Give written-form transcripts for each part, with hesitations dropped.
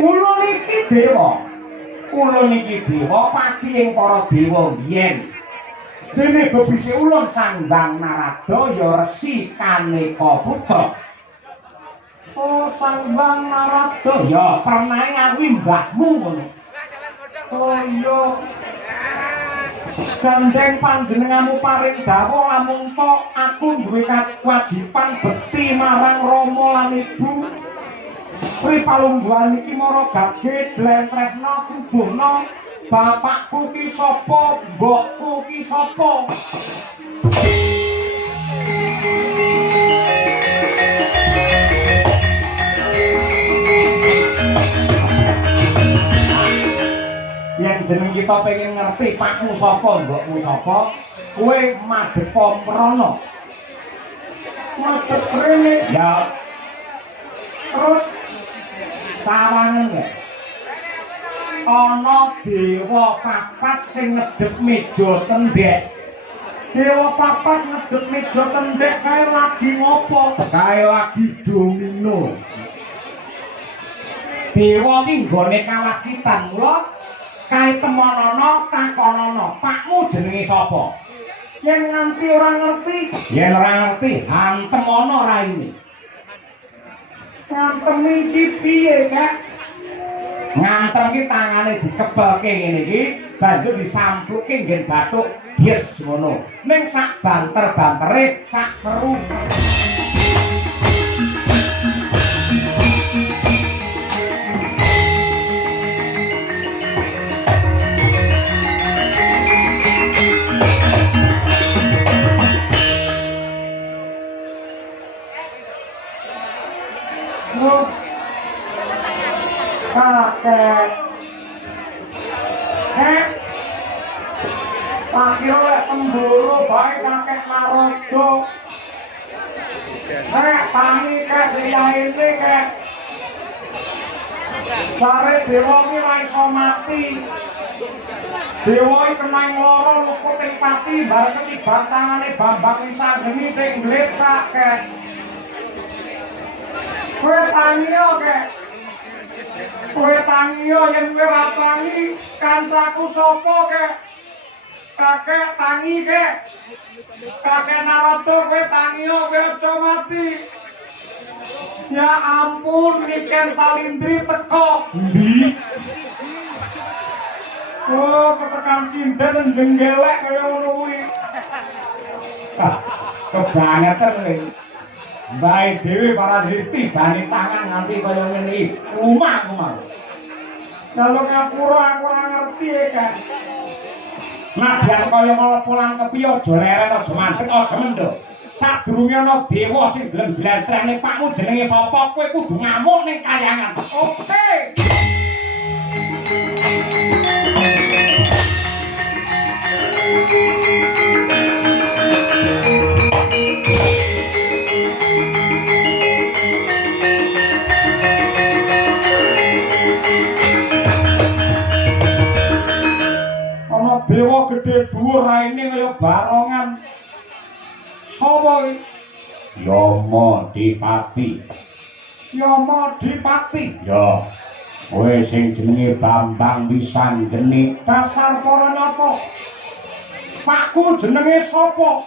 Kula niki dewa. Kula niki dewa pati ing para dewa biyen. Dene bebise ulun Sanggang Narada ya Resi Kaneka Putra. Oh, Sanggang Narada ya pernah ngawi mbahmu ngono. Oh iya. Gandeng panjenenganmu paring dawuh lamun to aku duwe kewajiban bekti marang Rama lan Ibu. Pripalungguhan iki mara gage jlentrehna kuduhna bapakku ki sapa, mbokku ki sapa. Yen jeneng kita pengen ngerti pakmu sapa, mbokmu sapa, kowe madhep Prana. Madhep rene. Ya. Terus sawangen ya. Ana dewa papat sing ngedhep meja cendhek. Dewa papat ngedhep meja cendhek kae lagi ngopo? Kae lagi domino. Dewa ki nggone kawaskitan mula kae temonono takonono, pakmu jenenge sapa? Yen nganti ora ngerti, hantemono raine. Ngantem iki piye, Kak? Ngantem ki tangane dikebelke ngene iki, banjur disampluke nggen bathuk dies ngono. Ning sak banter-bantere sak seru. Kakek tak kira lek temburu bae kakek Narada tangi ke siyaine ke jare dewa ki ra iso mati dewa iki kena lara luput ing pati bareng ketibang tangane Bambang Wisanggeni sing ngletak ke kowe tangi ke kowe tangi yen kowe ra tangi kancaku sapa ke kakek tangi ke kakek Narada kowe tangi kowe aja mati ya ampun Niken Salindri teko ndi oh ketekan sinden jenggelek kaya ngono kuwi kebangetan lho baik dewe para dirti bani tangan nganti kaya ngene iki rumah kalau ngapura aku ora ngerti ya kan nadyan kaya malah pulang kepiye aja leren aja mandeg aja mendho sadurunge ana dewa sing dlem-dlentrehne pakmu jenenge sapa kowe kudu ngamuk ning kayangan oke dewa gede dhuwur raine kaya barongan sapa iki Yama Dipati ya kowe sing jenenge Bambang Wisanggeni dasar para nyata pakku jenenge sapa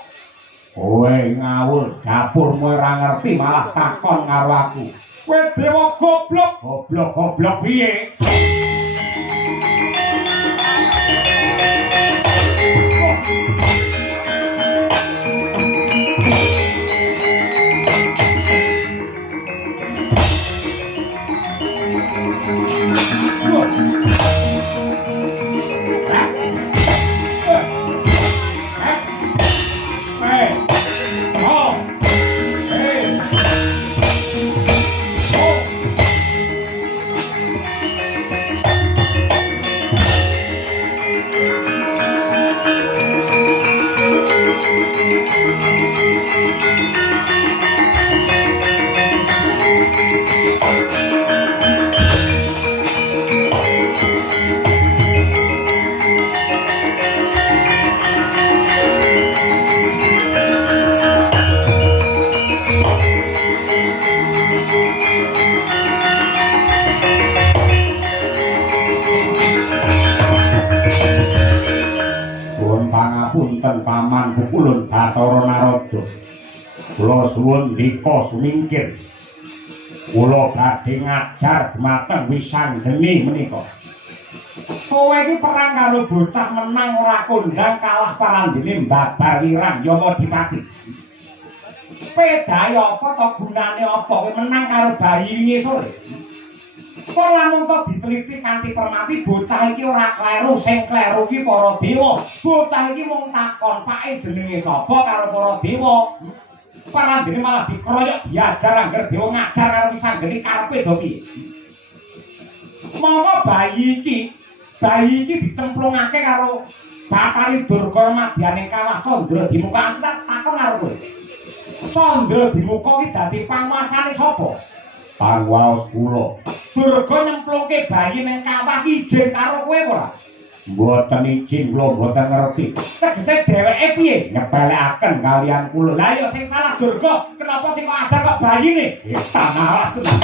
kowe ngawur dapurmu ora ngerti malah takon karo aku kowe dewa goblok piye wonten paman pukulun Bathara Narada. Kula suwun ndika sumingkir. Kula badhe ngajar dhumateng wisanggeni menika. Kowe iki perang karo bocah menang ora kondang kalah parandene mbabar wirang Yamadipati. Pedahe apa to gunane apa kowe menang karo bayi wingi sore? Kok lamun to diteliti kanthi permati bocah iki ora kleru, sing kleru iki para dewa. Bocah iki mung takon, "Pake jenenge sapa?" karo para dewa. Parandene malah dikeroyok diajar angger dewa ngajar karo wisanggeni karepe do piye? Monggo bayi iki dicemplungake karo Bathari Durga Madyaning kalah Candra Dimuka takon karo kowe. Candra Dimuka iki dadi panguasane sapa? Panguwas kula. Durga nyemplungke bayi ning kawah ijin karo kowe ora? Mboten izin, kula mboten ngerti. Tegese dheweke piye nyepelekaken kalian kula. Lah ya sing salah Durga, kenapa sing kok ajar kok bayine? Tanaras tenan.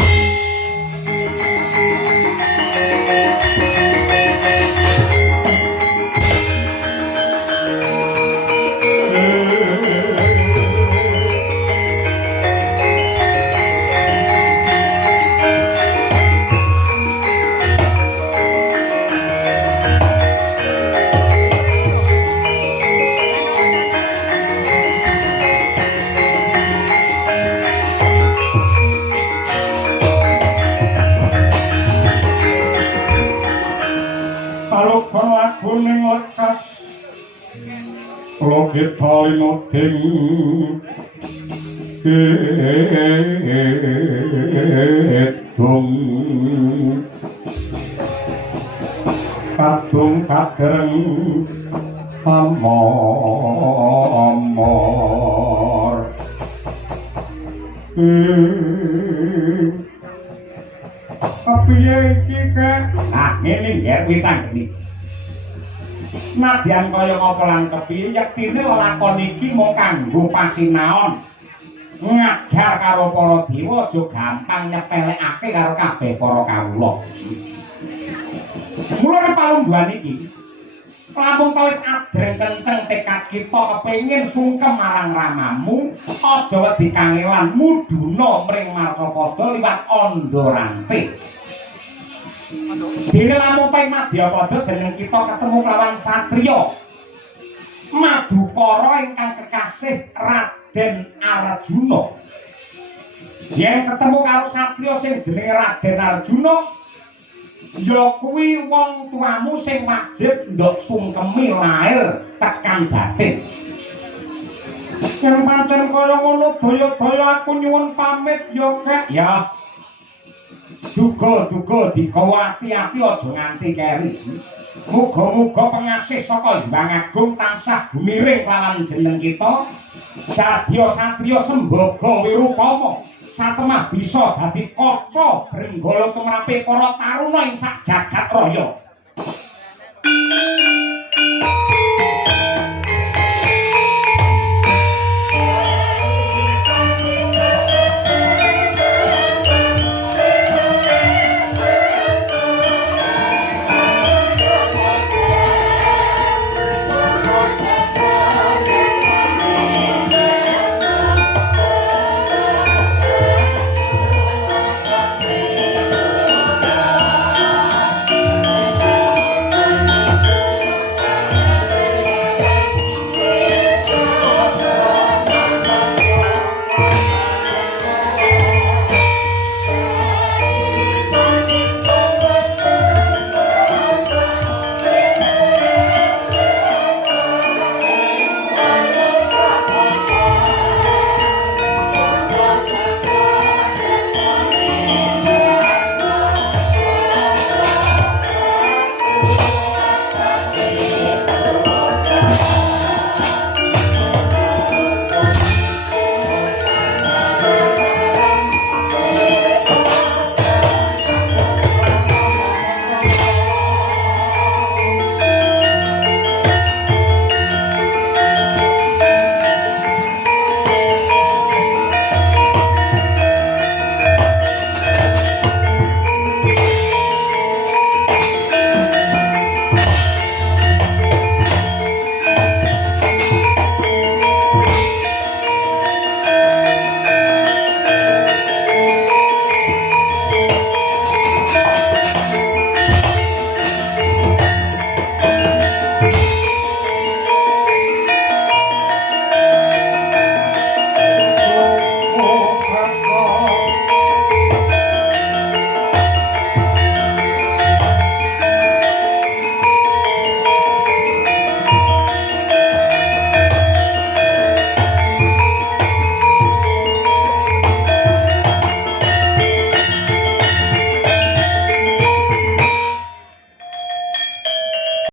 Kuning lekas kula kita inoding kadung kadereng amor piye iki kek nah ngene nggih wisanggeni nadyan kaya ngapa lan kepiye yektine lakon iki mung kanggo pasinaon ngajar karo para dewa aja gampang nyepelekake karo kabeh para kawula. Mulane palungguhan iki lamun ta wis adreng kenceng tekad kita kepengin sungkem marang ramamu aja wedi kangelan muduna mring Marcapada liwat Andaranti. Dene lamun ta Madyapada jeneng kita ketemu kelawan satriya Madukara ingkang kekasih Raden Arjuna. Yen ketemu karo satriya sing jenenge Raden Arjuna ya kuwi wong tuamu sing wajib ndok sungkemi lair tekan batin. Yen pancen kaya ngono daya-daya aku nyuwun pamit ya Kek ya. Duga-duga dikawati-ati aja nganti keri. Muga-muga pengasih saka Hyang Agung tansah gumiring lawan jeneng kita. Sadya satriya Sembaga Wirutama satemah bisa dadi kaca brenggala tumrape para taruna ing sak jagat raya.